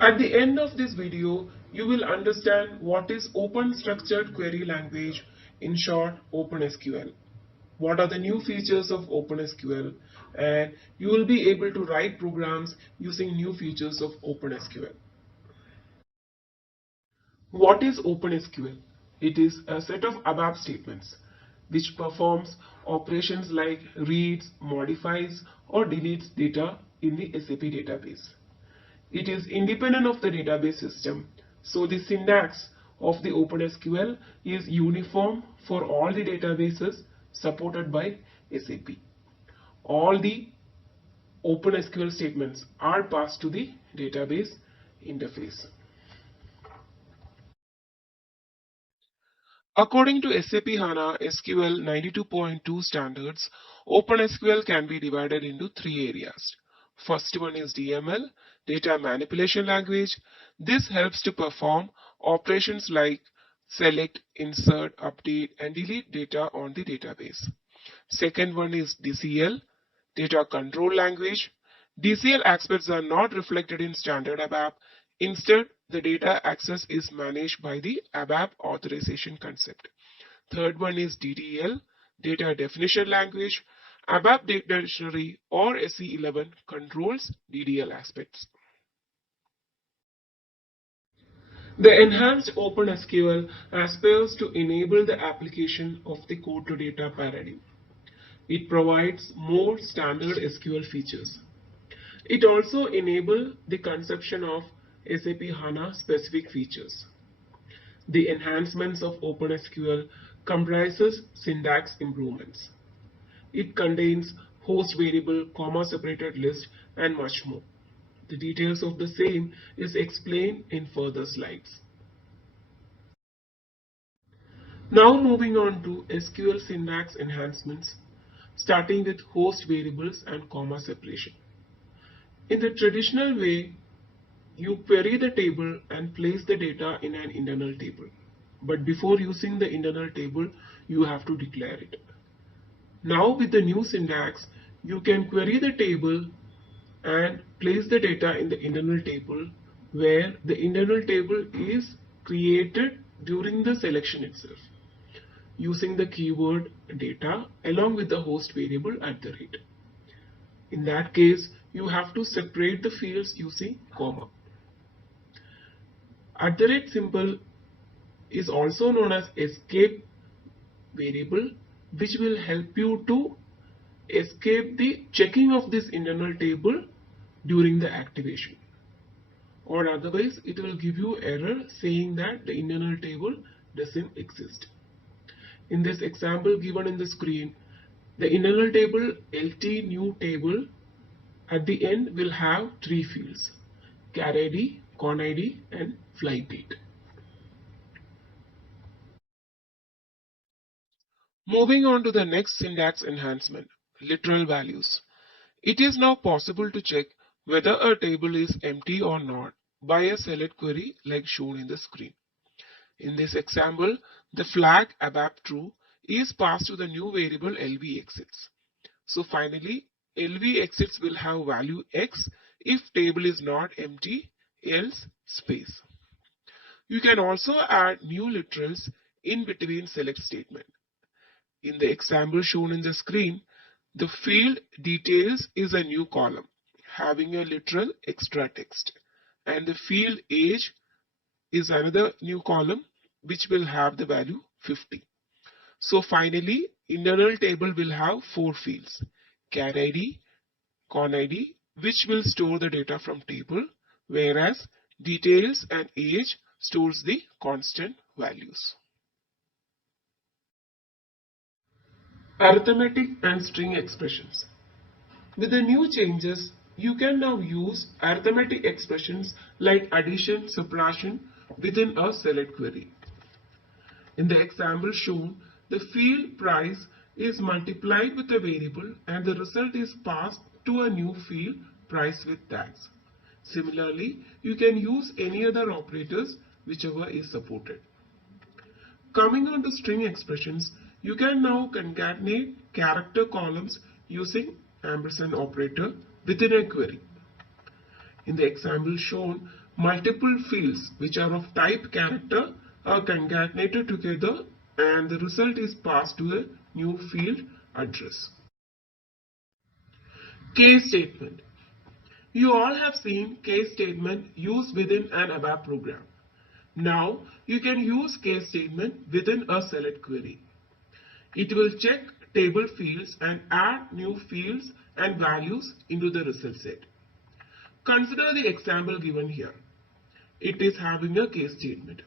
At the end of this video, you will understand what is Open Structured Query Language, in short OpenSQL. What are the new features of OpenSQL, and you will be able to write programs using new features of OpenSQL. What is OpenSQL? It is a set of ABAP statements which performs operations like reads, modifies, or deletes data in the SAP database. It is independent of the database system, so the syntax of the OpenSQL is uniform for all the databases supported by SAP. All the OpenSQL statements are passed to the database interface. According to SAP HANA SQL 92.2 standards, OpenSQL can be divided into three areas. First one is DML, data manipulation language. This helps to perform operations like select, insert, update, and delete data on the database. Second one is DCL, data control language. DCL aspects are not reflected in standard ABAP. Instead, the data access is managed by the ABAP authorization concept. Third one is DDL, data definition language. ABAP Dictionary or SE11 controls DDL aspects. The enhanced OpenSQL aspires to enable the application of the code to data paradigm. It provides more standard SQL features. It also enables the conception of SAP HANA specific features. The enhancements of OpenSQL comprises syntax improvements. It contains host variable, comma separated list, and much more. The details of the same is explained in further slides. Now moving on to SQL syntax enhancements, starting with host variables and comma separation. In the traditional way, you query the table and place the data in an internal table. But before using the internal table, you have to declare it. Now with the new syntax, you can query the table and place the data in the internal table, where the internal table is created during the selection itself, using the keyword data along with the host variable @. In that case, you have to separate the fields using comma. @ symbol is also known as escape variable, which will help you to escape the checking of this internal table during the activation, or otherwise it will give you error saying that the internal table doesn't exist. In this example given in the screen, the internal table LT new table at the end will have three fields: char ID, con ID, and flight date. Moving on to the next syntax enhancement, literal values. It is now possible to check whether a table is empty or not by a select query like shown in the screen. In this example, the flag ABAP true is passed to the new variable lvexits. So finally, lvexits will have value x if table is not empty, else space. You can also add new literals in between select statement. In the example shown in the screen, the field details is a new column having a literal extra text, and the field age is another new column which will have the value 50. So finally, internal table will have four fields: char ID, con ID, which will store the data from table, whereas details and age stores the constant values. Arithmetic and string expressions. With the new changes, you can now use arithmetic expressions like addition, subtraction within a select query. In the example shown, the field price is multiplied with a variable and the result is passed to a new field price with tags. Similarly, you can use any other operators whichever is supported. Coming on to string expressions, you can now concatenate character columns using ampersand operator within a query. In the example shown, Multiple fields which are of type character are concatenated together and the result is passed to a new field address. Case statement. You all have seen case statement used within an ABAP program. Now you can use case statement within a select query. It will check table fields and add new fields and values into the result set. Consider the example given here. It is having a case statement.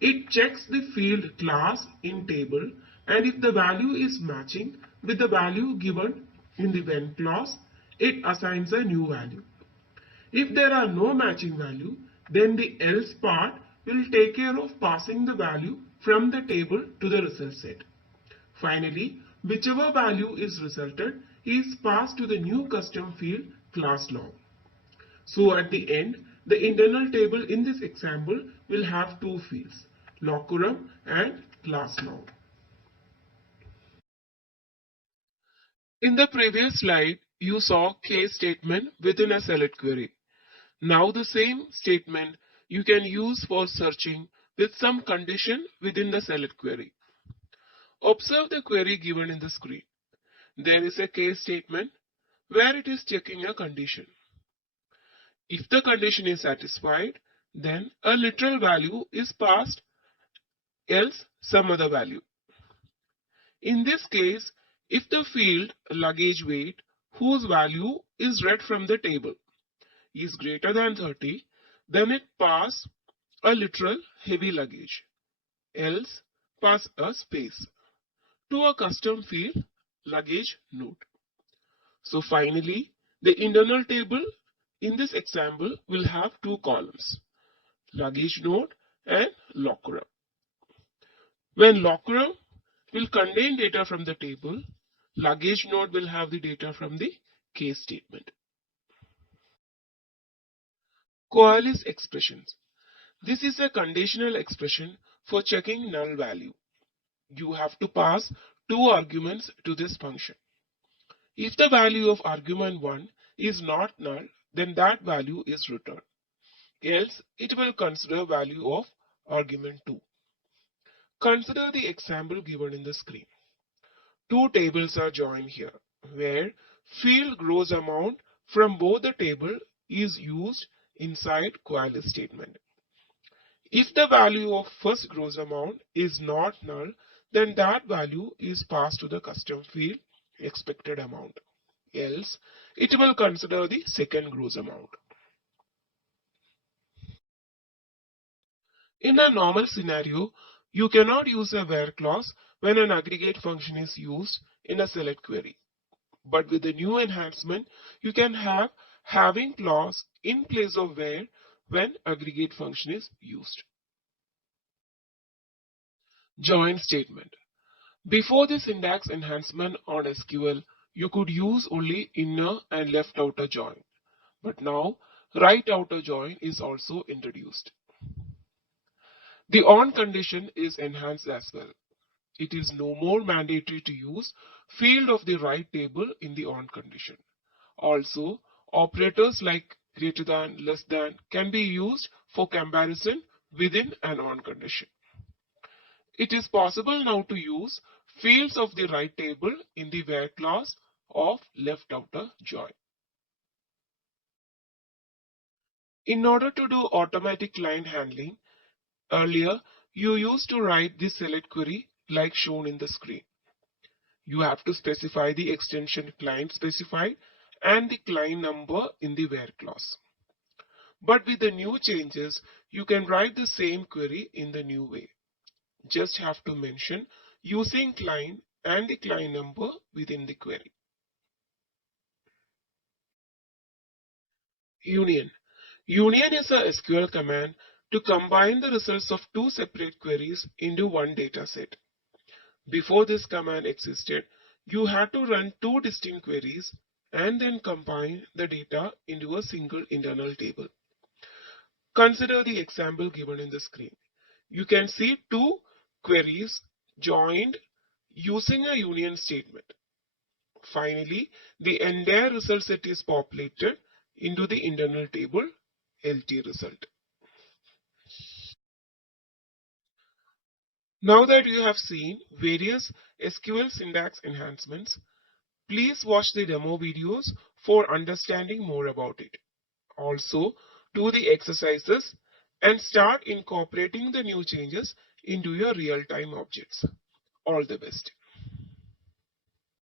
It checks the field class in table and if the value is matching with the value given in the when clause, it assigns a new value. If there are no matching value, then the else part will take care of passing the value from the table to the result set. Finally, whichever value is resulted is passed to the new custom field class log. So at the end, the internal table in this example will have two fields, locurum and class log. In the previous slide, you saw case statement within a select query. Now the same statement you can use for searching with some condition within the select query. Observe the query given in the screen. There is a case statement where it is checking a condition. If the condition is satisfied, then a literal value is passed, else some other value. In this case, if the field luggage weight, whose value is read from the table, is greater than 30, then it pass a literal heavy luggage, else pass a space to a custom field luggage note. So finally, the internal table in this example will have two columns, luggage note and locurum. When locurum will contain data from the table, luggage note will have the data from the case statement. Coalesce expressions. This is a conditional expression for checking null value. You have to pass two arguments to this function. If the value of argument 1 is not null, then that value is returned. Else, it will consider value of argument 2. Consider the example given in the screen. Two tables are joined here, where field gross amount from both the table is used inside coalesce statement. If the value of first gross amount is not null, then that value is passed to the custom field expected amount. Else, it will consider the second gross amount. In a normal scenario, you cannot use a where clause when an aggregate function is used in a select query. But with the new enhancement, you can have having clause in place of where when aggregate function is used. Join statement. Before the syntax enhancement on SQL, you could use only inner and left outer join. But now, right outer join is also introduced. The on condition is enhanced as well. It is no more mandatory to use field of the right table in the on condition. Also, operators like greater than, less than can be used for comparison within an on condition. It is possible now to use fields of the right table in the where clause of left outer join. In order to do automatic line handling, earlier you used to write the select query like shown in the screen. You have to specify the extension client specified and the client number in the where clause. But with the new changes, you can write the same query in the new way. Just have to mention using client and the client number within the query. Union. Union is a SQL command to combine the results of two separate queries into one data set. Before this command existed, you had to run two distinct queries and then combine the data into a single internal table. Consider the example given in the screen. You can see two queries joined using a union statement. Finally, the entire result set is populated into the internal table LT result. Now that you have seen various SQL syntax enhancements, please watch the demo videos for understanding more about it. Also, do the exercises and start incorporating the new changes into your real-time objects. All the best.